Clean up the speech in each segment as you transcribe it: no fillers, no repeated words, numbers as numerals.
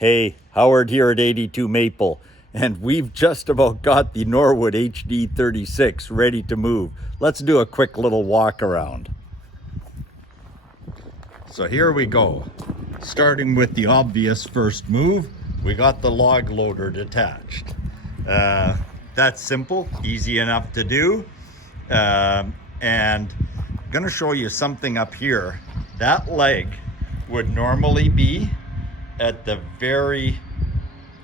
Hey, Howard here at 82 Maple, and we've just about got the Norwood HD36 ready to move. Let's do a quick little walk around. So here we go. Starting with the obvious first move, we got the log loader detached. That's simple, easy enough to do. And I'm gonna show you something up here. That leg would normally be at the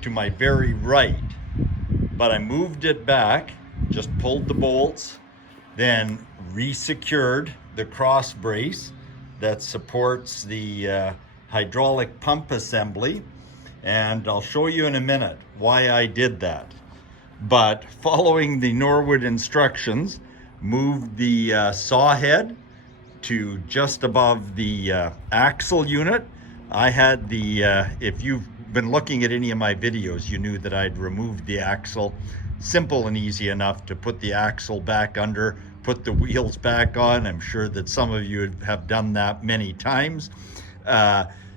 to my very right, but I moved it back, just pulled the bolts, then re-secured the cross brace that supports the hydraulic pump assembly, and I'll show you in a minute why I did that. But following the Norwood instructions, moved the saw head to just above the axle unit. I had the, if you've been looking at any of my videos, you knew that I'd removed the axle. Simple and easy enough to put the axle back under, put the wheels back on. I'm sure that some of you have done that many times.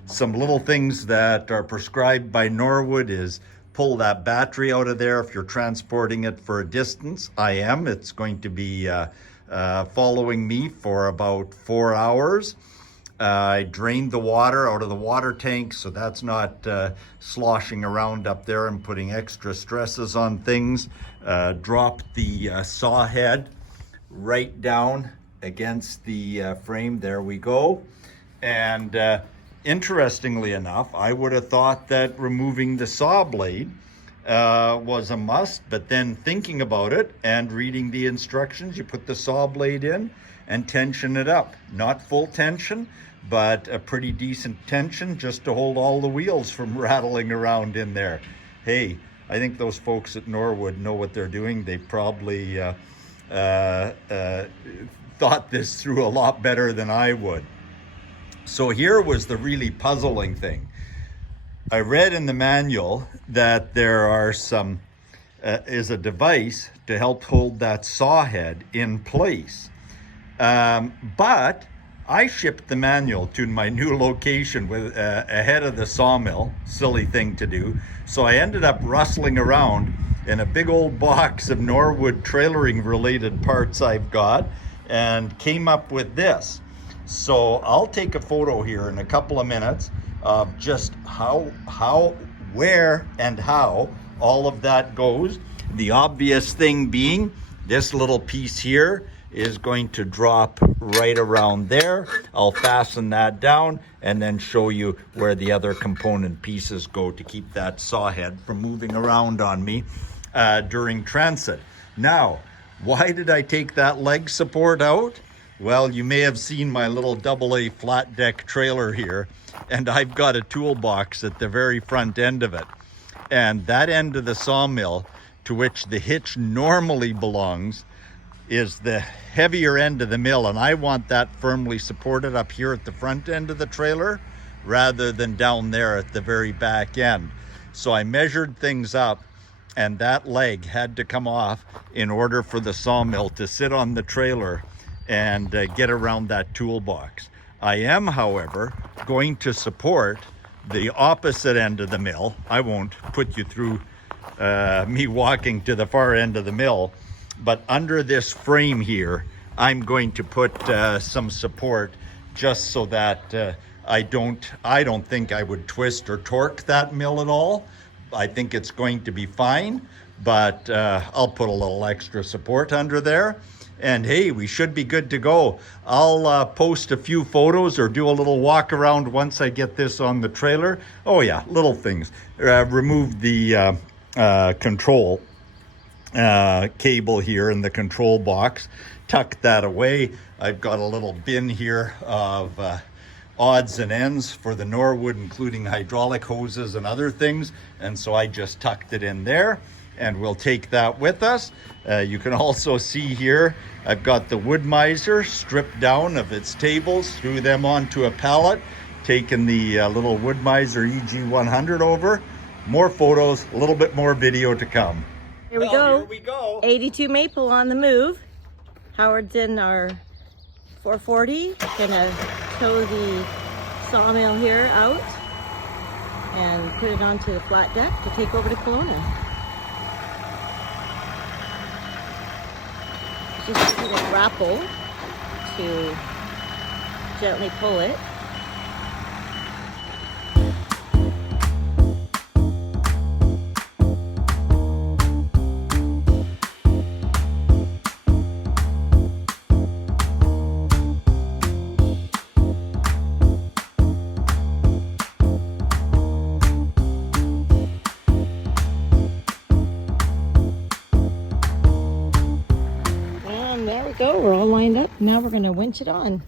Some little things that are prescribed by Norwood is pull that battery out of there if you're transporting it for a distance. I am. It's going to be following me for about 4 hours. I drained the water out of the water tank, so that's not sloshing around up there and putting extra stresses on things. Dropped the saw head right down against the frame. There we go. And interestingly enough, I would have thought that removing the saw blade was a must, but then thinking about it and reading the instructions, you put the saw blade in and tension it up. Not full tension, but a pretty decent tension just to hold all the wheels from rattling around in there. Hey, I think those folks at Norwood know what they're doing. They probably thought this through a lot better than I would. So here was the really puzzling thing. I read in the manual that there are is a device to help hold that saw head in place. But I shipped the manual to my new location with ahead of the sawmill. Silly thing to do. So I ended up rustling around in a big old box of Norwood trailering related parts I've got and came up with this. So I'll take a photo here in a couple of minutes of just where and how all of that goes. The obvious thing being this little piece here is going to drop right around there. I'll fasten that down and then show you where the other component pieces go to keep that saw head from moving around on me during transit. Now, why did I take that leg support out? Well, you may have seen my little AA flat deck trailer here, and I've got a toolbox at the very front end of it. And that end of the sawmill, to which the hitch normally belongs, is the heavier end of the mill, and I want that firmly supported up here at the front end of the trailer rather than down there at the very back end. So I measured things up, and that leg had to come off in order for the sawmill to sit on the trailer and get around that toolbox. I am, however, going to support the opposite end of the mill. I won't put you through me walking to the far end of the mill, but under this frame here, I'm going to put some support just so that I don't think I would twist or torque that mill at all. I think it's going to be fine, but I'll put a little extra support under there. And hey, we should be good to go. I'll post a few photos or do a little walk around once I get this on the trailer. Oh yeah, little things. Remove the control cable here in the control box, tuck that away. I've got a little bin here of odds and ends for the Norwood, including hydraulic hoses and other things, and so I just tucked it in there, and we'll take that with us. You can also see here I've got the Woodmizer stripped down of its tables, threw them onto a pallet, taken the little Woodmizer EG100 over. More photos, a little bit more video to come. Here we go. 82 Maple on the move. Howard's in our 440. Gonna tow the sawmill here out. and put it onto the flat deck to take over to Kelowna. Just a little grapple to gently pull it. There we go, we're all lined up. Now we're gonna winch it on.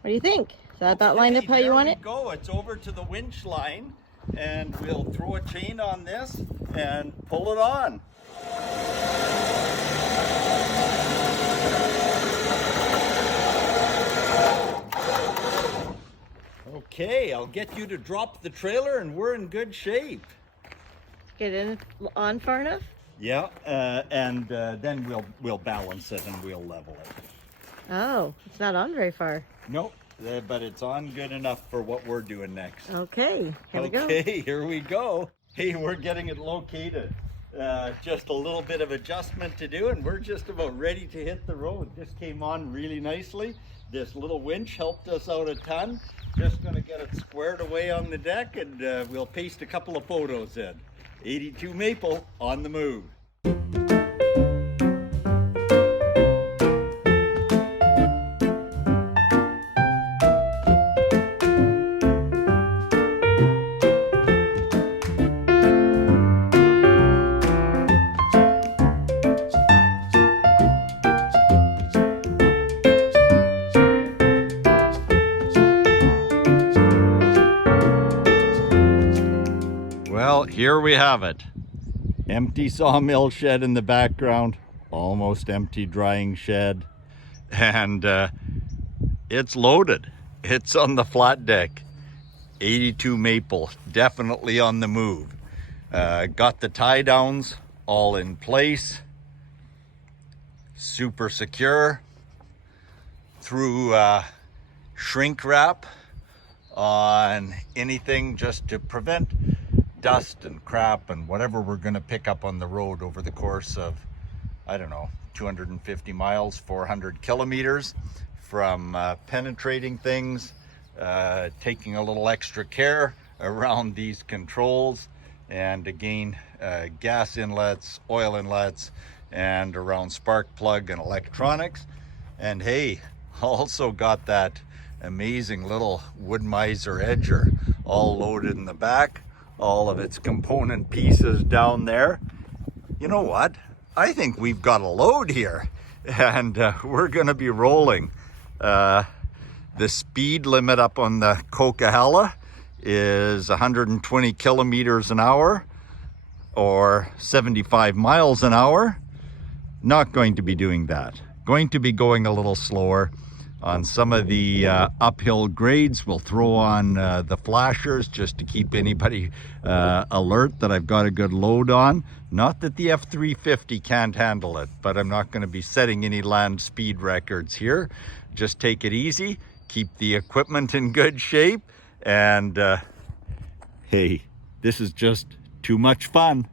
What do you think? Is that about lined up how you want it? There we go, it's over to the winch line, and we'll throw a chain on this and pull it on. Okay, I'll get you to drop the trailer and we're in good shape. Get in on far enough? Yeah, and then we'll balance it and we'll level it. Oh, it's not on very far. Nope, but it's on good enough for what we're doing next. Okay, here we go. Okay, here we go. Hey, we're getting it located. Just a little bit of adjustment to do and we're just about ready to hit the road. This came on really nicely. This little winch helped us out a ton. Just gonna get it squared away on the deck and we'll paste a couple of photos in. 82 Maple on the move. Well, here we have it. Empty sawmill shed in the background, almost empty drying shed, and it's loaded. It's on the flat deck. 82 Maple, definitely on the move. Got the tie downs all in place. Super secure. Through shrink wrap on anything just to prevent dust and crap and whatever we're going to pick up on the road over the course of, I don't know, 250 miles, 400 kilometers from penetrating things, taking a little extra care around these controls, and again, gas inlets, oil inlets, and around spark plug and electronics. And hey, also got that amazing little Woodmizer Edger all loaded in the back. All of its component pieces down there. You know what? I think we've got a load here and we're gonna be rolling. The speed limit up on the Coquihalla is 120 kilometers an hour or 75 miles an hour. Not going to be doing that. Going to be going a little slower. On some of the uphill grades, we'll throw on the flashers just to keep anybody alert that I've got a good load on. Not that the F-350 can't handle it, but I'm not going to be setting any land speed records here. Just take it easy, keep the equipment in good shape, and hey, this is just too much fun.